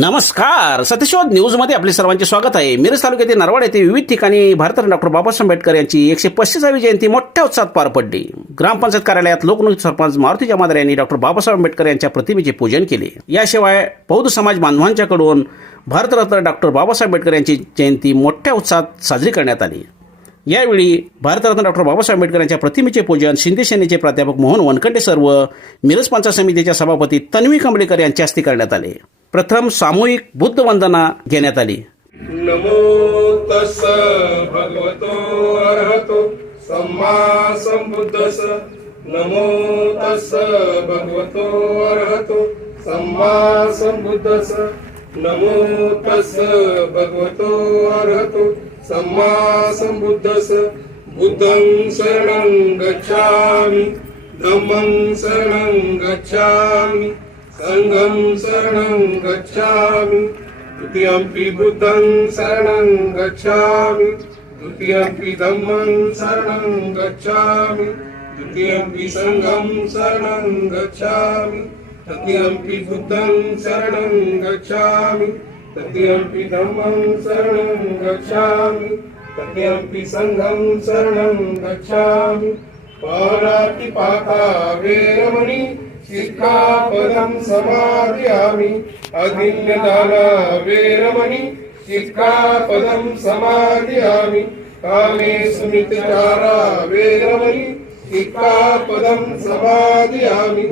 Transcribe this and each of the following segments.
नमस्कार. सत्यशोध न्यूजमध्ये आपले सर्वांचे स्वागत आहे. मिरज तालुक्यातील नरवाड येथे विविध ठिकाणी भारतरत्न डॉक्टर बाबासाहेब आंबेडकर यांची 135वी जयंती मोठ्या उत्साहात पार पडली. ग्रामपंचायत कार्यालयात लोकनियुक्त सरपंच मारुती जमादार यांनी डॉक्टर बाबासाहेब आंबेडकर यांच्या प्रतिमेचे पूजन केले. याशिवाय बौद्ध समाज बांधवांच्याकडून भारतरत्न डॉक्टर बाबासाहेब आंबेडकर यांची जयंती मोठ्या उत्साहात साजरी करण्यात आली. यावेळी भारतरत्न डॉक्टर बाबासाहेब आंबेडकर यांच्या प्रतिमेचे पूजन शिंदे सेनेचे प्राध्यापक मोहन वनखंडे सर व मिरज पंचायत समितीच्या सभापती तन्वी कंबळेकर यांच्या हस्ते करण्यात आले. प्रथम सामूहिक बुद्ध वंदना घेण्यात आली. नमो तस् भगवतो अरहतो सम्मा संबुद्धस्स. नमो तस् भगवतो अरहतो सम्मा संबुद्धस्स. नमो तस् भगवतो अरहतो सम्मा संबुद्धस्स. बुद्धं शरणं गच्छामि, धम्मं शरणं गच्छामि, संघं शरणं गच्छामि, द्वितीयंपि बुद्धं शरणं गच्छामि, द्वितीयंपि धम्मं शरणं गच्छामि, द्वितीयंपि संघं शरणं गच्छामि, तृतीयंपि बुद्धं शरणं गच्छामि, तृतीयंपि धम्मं शरणं गच्छामि, तृतीयंपि संघं शरणं गच्छामि. पाणातिपाता वेरमणि शिक्षापदं समादयामि. अभिन्नदाना वेरमणि शिक्षापदं समादयामि. कामेषु मिथ्याचारा वेरमणि शिक्षापदं समादयामि.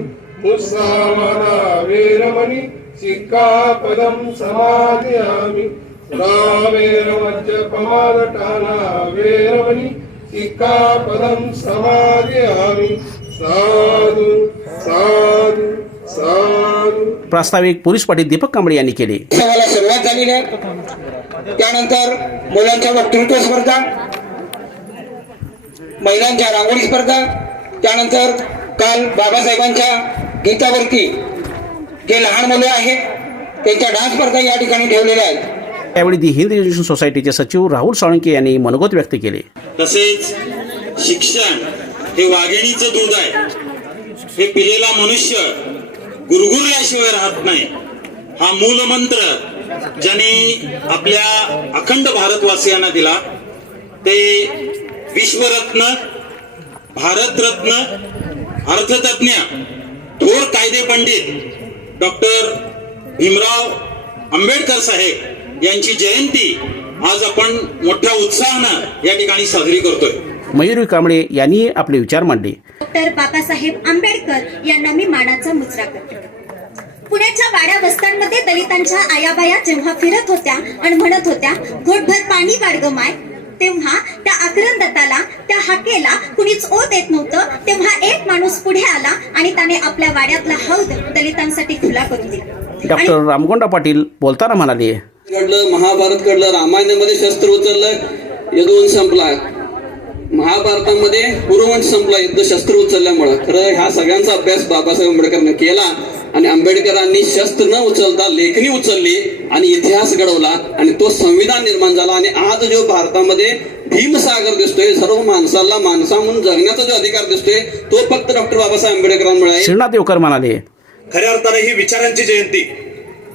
मुसावादा वेरमणि शिक्षापदं समादयामि. रावेरमज्जपमादटाना वेरमणि शिक्षापदं समादयामि. साधु साधु साधु. प्रास्ताविक पोलीस पाटील दीपक कांबळे यांनी केले. सुरुवात झालेली आहे. त्यानंतर मुलांच्या वक्तृत्व स्पर्धा, महिलांच्या रांगोळी स्पर्धा, त्यानंतर काल बाबासाहेबांच्या गीतावरती जे लहान मुले आहेत त्यांच्या डान्स स्पर्धा या ठिकाणी ठेवलेल्या आहेत. त्यावेळी दी हिंद एज्युकेशन सोसायटीचे सचिव राहुल साळुंके यांनी मनोगत व्यक्त केले. तसेच शिक्षण हे वाघिणीचं दूध आहे. हे पिलेला मनुष्य गुरगुरल्याशिवाय राहत नाही. हा मूल मंत्र ज्यांनी आपल्या अखंड भारतवासियांना दिला ते विश्वरत्न, भारतरत्न, अर्थतज्ञ, थोर कायदे पंडित डॉक्टर भीमराव आंबेडकर साहेब यांची जयंती आज आपण मोठ्या उत्साहानं या ठिकाणी साजरी करतोय. मयूरी कांबळे यांनी आपले विचार मांडले. डॉक्टर बाबासाहेब आंबेडकर यांना मी मानाचा मुजरा करते. पुण्याच्या वाड्या वस्त्यांमध्ये दलितांच्या आयाबाया जेव्हा फिरत होत्या आणि म्हणत होत्या घोटभर पाणी वाढ ग माय, तेव्हा त्या आक्रंदताला, त्या हाकेला कुणीच ओ देत नव्हतं. तेव्हा एक माणूस पुढे आला आणि त्याने आपल्या वाड्यातला हौद दलितांसाठी खुला करून दिला. डॉक्टर रामगोंडा पाटील बोलताना म्हणाले, घडलं, महाभारत घडलं, रामायणामध्ये शस्त्र उचललं, यदुवंश संपला, महाभारतामध्ये कुरुवंश संपला युद्ध शस्त्र उचलल्यामुळं. खरं ह्या सगळ्यांचा अभ्यास बाबासाहेब आंबेडकरने केला आणि आंबेडकरांनी शस्त्र न उचलता लेखणी उचलली आणि इतिहास घडवला आणि तो संविधान निर्माण झाला. आणि आज जो भारतामध्ये भीमसागर दिसतोय, सर्व माणसाला माणसा म्हणून जगण्याचा जो अधिकार दिसतोय तो फक्त डॉक्टर बाबासाहेब आंबेडकरांमुळे आहे. श्रीनाथ देवकर म्हणाले, खऱ्या अर्थाने ही विचारांची जयंती,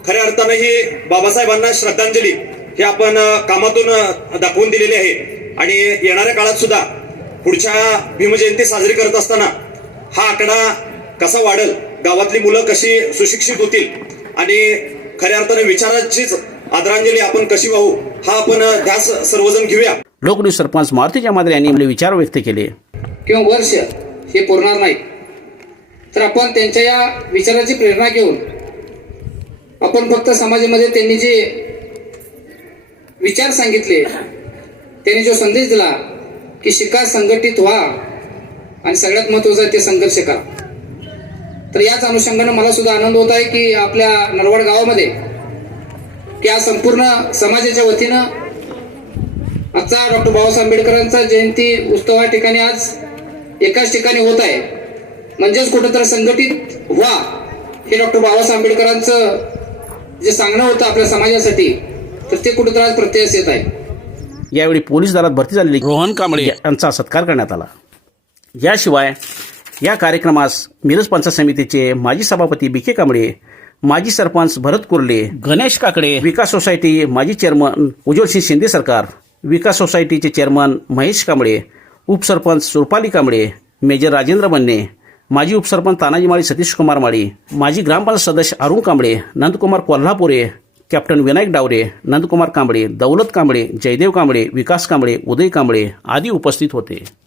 खऱ्या अर्थाने ही बाबासाहेबांना श्रद्धांजली हे आपण कामातून दाखवून दिलेली आहे. आणि येणाऱ्या काळात सुद्धा पुढच्या भीमजयंती साजरी करत असताना हा आकडा कसा वाढेल, गावातली मुलं कशी सुशिक्षित होतील आणि खऱ्या अर्थाने विचारांचीच आदरांजली आपण कशी वाहू हा आपण ध्यास सर्वजण घेऊया. लोकनियुक्त सरपंच मारुती जमादार यांनी आपले विचार व्यक्त केले. किंवा वर्ष हे पुरणार नाही, तर आपण त्यांच्या या विचाराची प्रेरणा घेऊन आपण फक्त समाजामध्ये त्यांनी जे विचार सांगितले, त्यांनी जो संदेश दिला की शिका, संघटित व्हा आणि सगळ्यात महत्वाचं आहे ते संघर्ष करा. तर याच अनुषंगाने मला सुद्धा आनंद होत आहे की आपल्या नरवाड गावामध्ये की आज संपूर्ण समाजाच्या वतीनं आजचा डॉक्टर बाबासाहेब आंबेडकरांचा जयंती उत्सव या ठिकाणी आज एकाच ठिकाणी होत आहे. म्हणजेच कुठंतरी संघटित व्हा हे डॉक्टर बाबासाहेब आंबेडकरांचं जे सांगणं होतं आपल्या समाजासाठी, तर ते कुठंतरी आज प्रत्यक्ष येत आहे. यावेळी पोलीस दलात भरती झालेली रोहन कांबळे यांचा सत्कार करण्यात आला. याशिवाय या कार्यक्रमास मिरज पंचायत समितीचे माजी सभापती बी के कांबळे, माजी सरपंच भरत कुर्ले, गणेश काकडे, विकास सोसायटी माजी चेअरमन उज्ज्वलसिंह शिंदे सरकार, विकास सोसायटीचे चेअरमन महेश कांबळे, उपसरपंच सुरपाली कांबळे, मेजर राजेंद्र बन्ने, माजी उपसरपंच तानाजी माळी सतीश कुमार माळी, माजी ग्रामपंचायत सदस्य अरुण कांबळे, नंदकुमार कोल्हापुरे, कॅप्टन विनायक डावरे, नंदकुमार कांबळे, दौलत कांबळे, जयदेव कांबळे, विकास कांबळे, उदय कांबळे आदी उपस्थित होते.